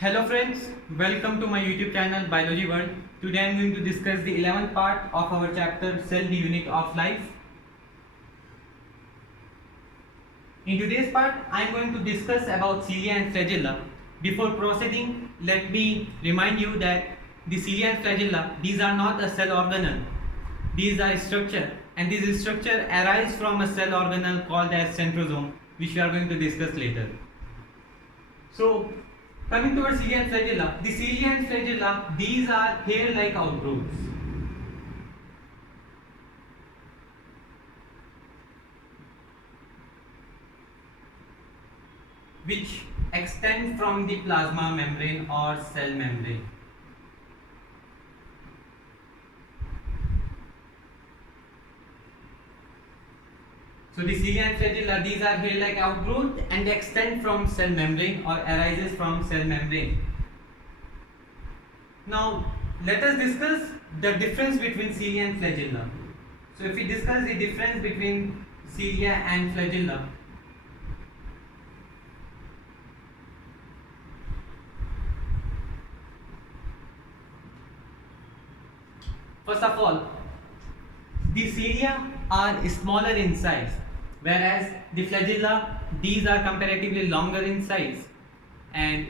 Hello friends, welcome to my YouTube channel Biology World. Today I am going to discuss the 11th part of our chapter Cell, the Unit of Life. In today's part I am going to discuss about cilia and flagella. Before proceeding, let me remind you that the cilia and flagella, these are not a cell organelle. These are structure, and this structure arises from a cell organelle called as centrosome, which we are going to discuss later. So coming towards cilia and flagella, the cilia and flagella, these are hair-like outgrowths. Which extend from the plasma membrane or cell membrane. So the cilia and flagella, these are hair-like outgrowth and extend from cell membrane or arises from cell membrane. Now let us discuss the difference between cilia and flagella. So if we discuss the difference between cilia and flagella, first of all, the cilia are smaller in size, whereas the flagella, these are comparatively longer in size, and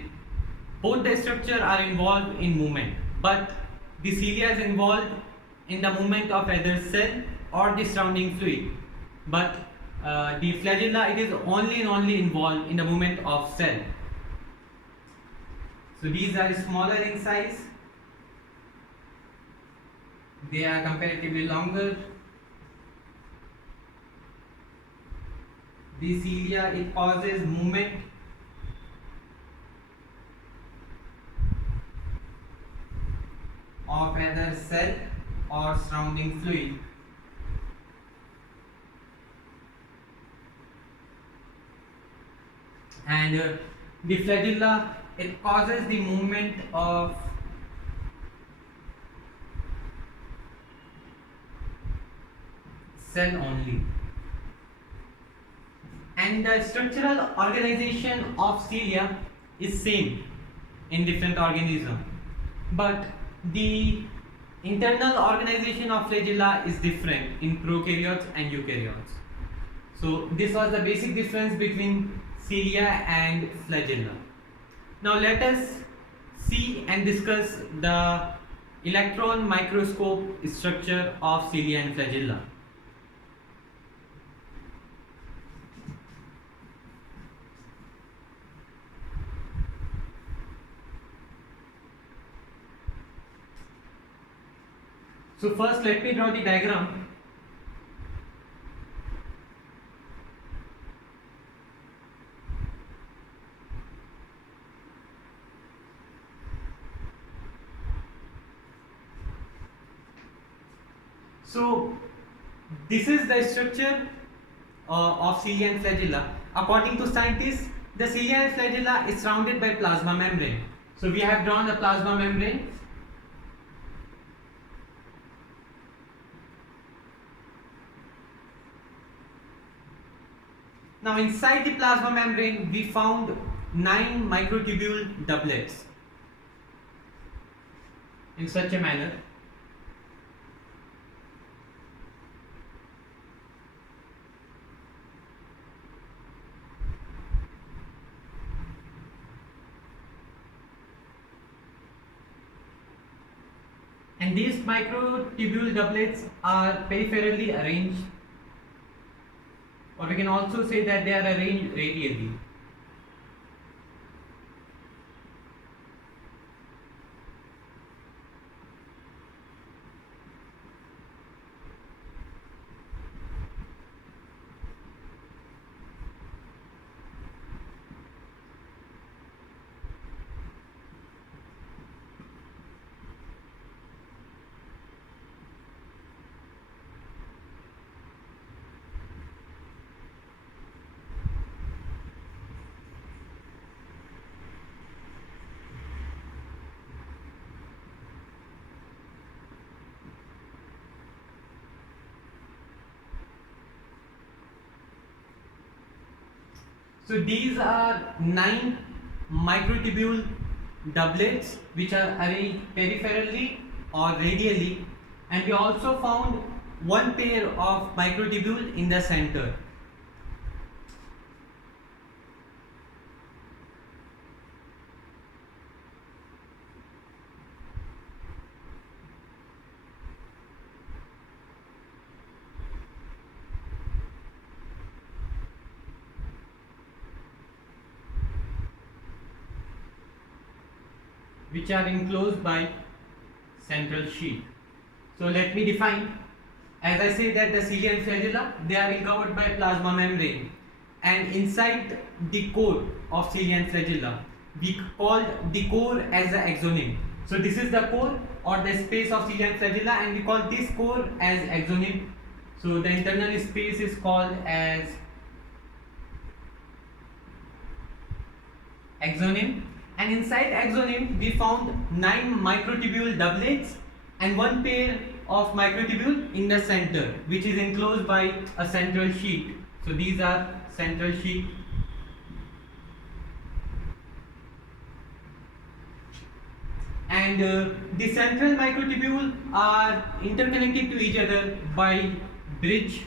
both the structure are involved in movement, but the cilia is involved in the movement of either cell or the surrounding fluid, but the flagella, it is only and only involved in the movement of cell. So these are smaller in size, they are comparatively longer. The cilia, it causes movement of either cell or surrounding fluid. And the flagella, it causes the movement of cell only. And the structural organization of cilia is same in different organisms, but the internal organization of flagella is different in prokaryotes and eukaryotes. So this was the basic difference between cilia and flagella. Now let us see and discuss the electron microscope structure of cilia and flagella. So first let me draw the diagram. So this is the structure of cilia and flagella. According to scientists, the cilia and flagella is surrounded by plasma membrane. So we have drawn the plasma membrane. Now inside the plasma membrane we found 9 microtubule doublets in such a manner. And these microtubule doublets are peripherally arranged, or we can also say that they are arranged radially. So these are 9 microtubule doublets which are arranged peripherally or radially, and we also found one pair of microtubule in the center. Which are enclosed by central sheath. So let me define. As I say that the cilia and flagella, they are covered by plasma membrane, and inside the core of cilia and flagella, we called the core as the axoneme. So this is the core or the space of cilia and flagella, and we call this core as axoneme. So the internal space is called as axoneme, and inside axoneme we found 9 microtubule doublets and one pair of microtubule in the center, which is enclosed by a central sheath. So these are central sheath. And the central microtubule are interconnected to each other by bridge,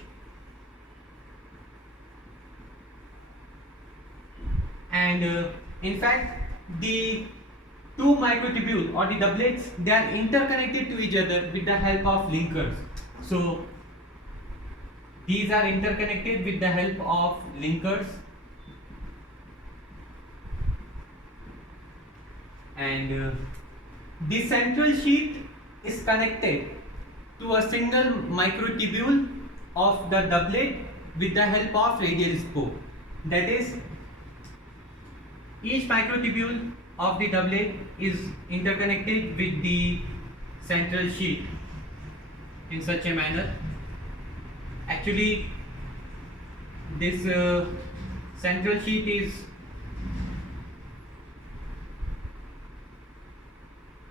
and in fact the two microtubule or the doublets, they are interconnected to each other with the help of linkers. So these are interconnected with the help of linkers, and the central sheath is connected to a single microtubule of the doublet with the help of radial spoke. That is, each microtubule of the doublet is interconnected with the central sheath in such a manner. Actually, this central sheath is,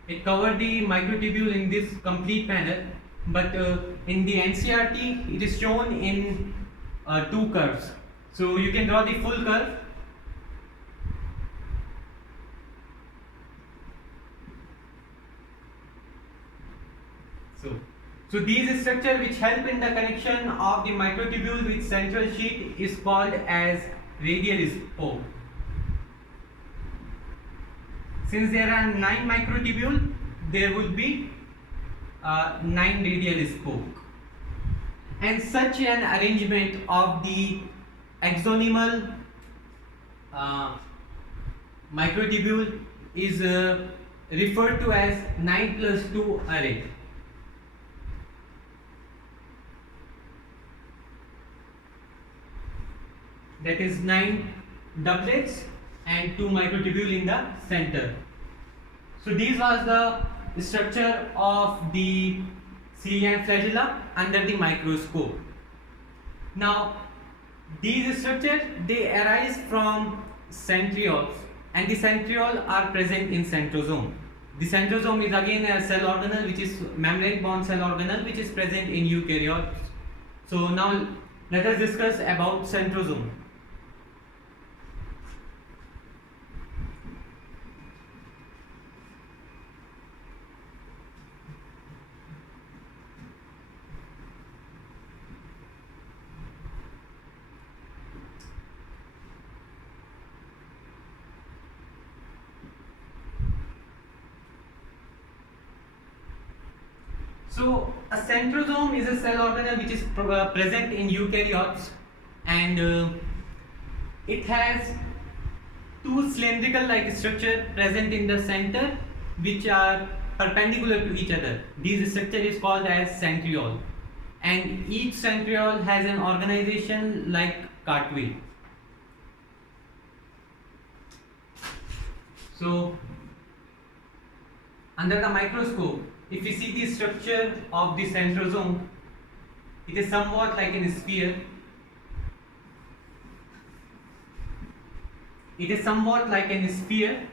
it covered the microtubule in this complete manner, but in the NCRT it is shown in two curves. So you can draw the full curve. So these structure which help in the connection of the microtubule with central sheath is called as radial spoke. Since there are 9 microtubule, there would be 9 radial spoke. And such an arrangement of the axonemal microtubule is referred to as 9+2 array. That is 9 doublets and 2 microtubule in the center. So this was the structure of the cilia and flagella under the microscope. Now these structures, they arise from centrioles, and the centriole are present in centrosome. The centrosome is again a cell organelle which is membrane bound cell organelle which is present in eukaryotes. So now let us discuss about centrosome. So a centrosome is a cell organelle which is present in eukaryotes, and it has two cylindrical like structure present in the center which are perpendicular to each other. This structure is called as centriole, and each centriole has an organization like cartwheel. So under the microscope, if you see the structure of the centrosome, it is somewhat like a sphere. It is somewhat like a sphere.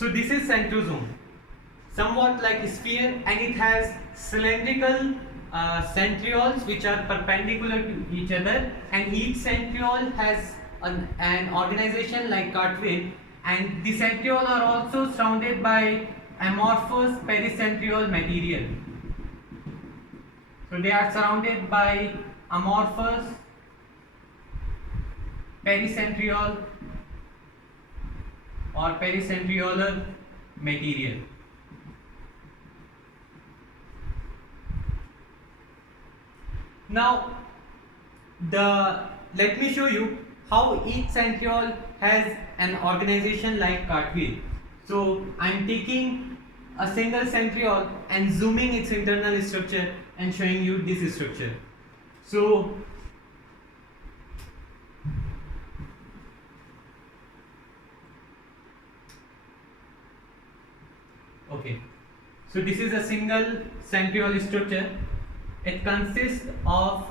So this is centrosome, somewhat like a sphere, and it has cylindrical centrioles which are perpendicular to each other, and each centriole has an organization like cartwheel, and the centriole are also surrounded by amorphous pericentriole material. So they are surrounded by amorphous pericentriole or pericentriolar material. Now let me show you how each centriole has an organization like cartwheel. So I am taking a single centriole and zooming its internal structure and showing you this structure. So okay, so this is a single centriole structure. It consists of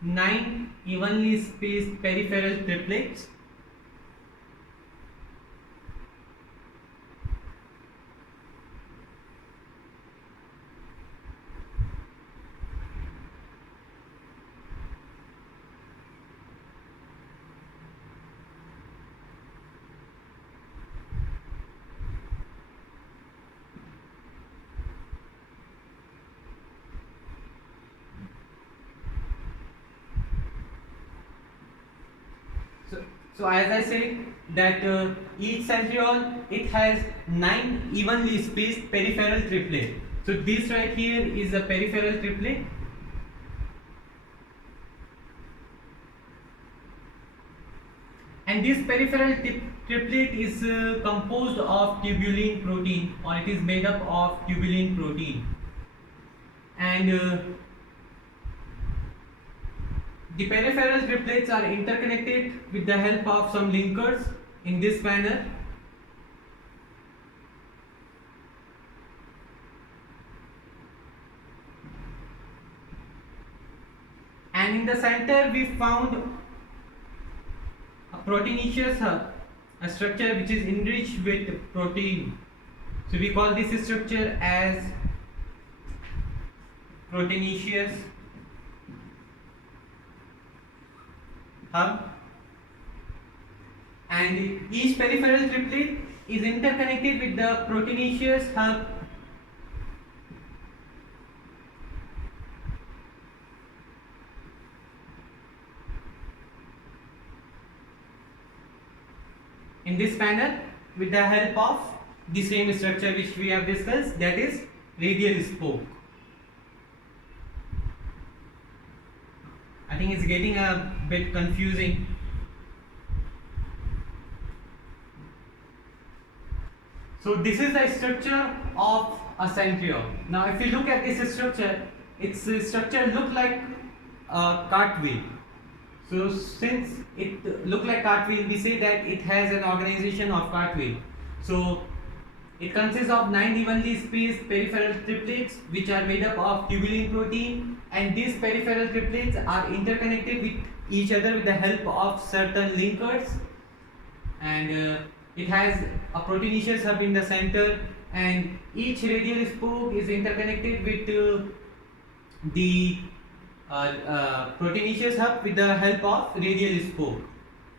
9 evenly spaced peripheral triplets. So as I said that each centriole, it has 9 evenly spaced peripheral triplet. So this right here is a peripheral triplet, and this peripheral triplet is composed of tubulin protein, or it is made up of tubulin protein, and the peripheral triplets are interconnected with the help of some linkers in this manner. And in the center we found a proteinaceous hub, a structure which is enriched with protein. So we call this structure as proteinaceous hub, and each peripheral triplet is interconnected with the proteinaceous hub in this manner with the help of the same structure which we have discussed, that is radial spoke. I think it's getting a bit confusing. So this is the structure of a centriole. Now if you look at this structure, its structure look like a cartwheel. So since it look like cartwheel, we say that it has an organization of cartwheel. So it consists of 9 evenly spaced peripheral triplets which are made up of tubulin protein, and these peripheral triplets are interconnected with each other with the help of certain linkers, and it has a proteinaceous hub in the center, and each radial spoke is interconnected with the proteinaceous hub with the help of radial spoke.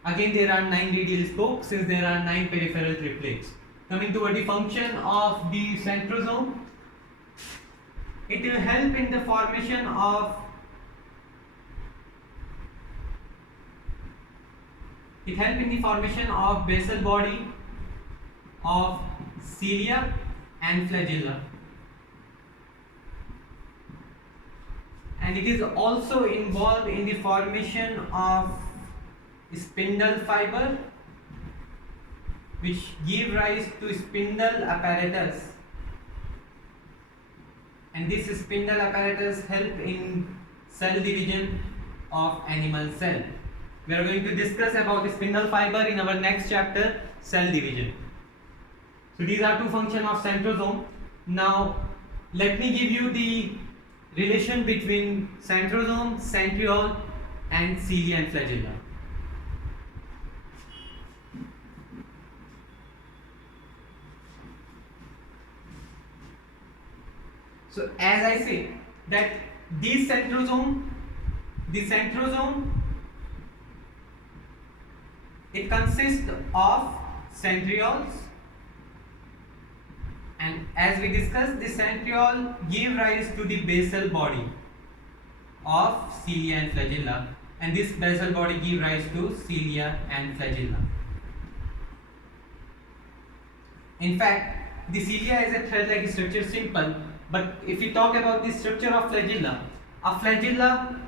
Again, there are 9 radial spokes since there are 9 peripheral triplets. Coming toward the function of the centrosome, it will help in the formation of basal body of cilia and flagella, and it is also involved in the formation of spindle fiber which give rise to spindle apparatus, and this spindle apparatus help in cell division of animal cell. We are going to discuss about the spindle fiber in our next chapter, cell division. So these are two functions of centrosome. Now let me give you the relation between centrosome, centriole and cilia and flagella. So as I say that the centrosome, it consists of centrioles, and as we discussed, the centriole give rise to the basal body of cilia and flagella, and this basal body give rise to cilia and flagella. In fact, the cilia is a thread-like structure, simple, but if we talk about the structure of flagella, a flagella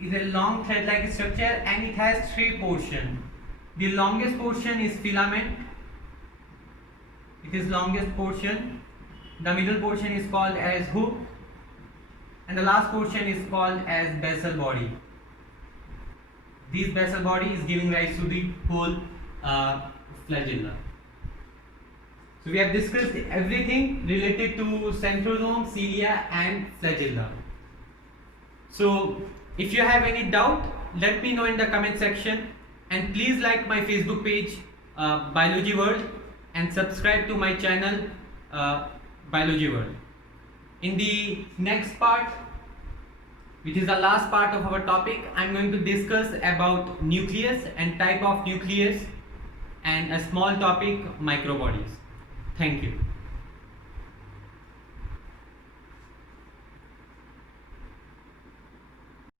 is a long thread-like structure and it has three portions. The longest portion is filament, it is longest portion. The middle portion is called as hook, and the last portion is called as basal body. This basal body is giving rise to the whole flagella. So we have discussed everything related to centrosome, cilia and flagella. So if you have any doubt, let me know in the comment section, and please like my Facebook page Biology World and subscribe to my channel Biology World. In the next part, which is the last part of our topic, I am going to discuss about nucleus and type of nucleus and a small topic, microbodies. Thank you.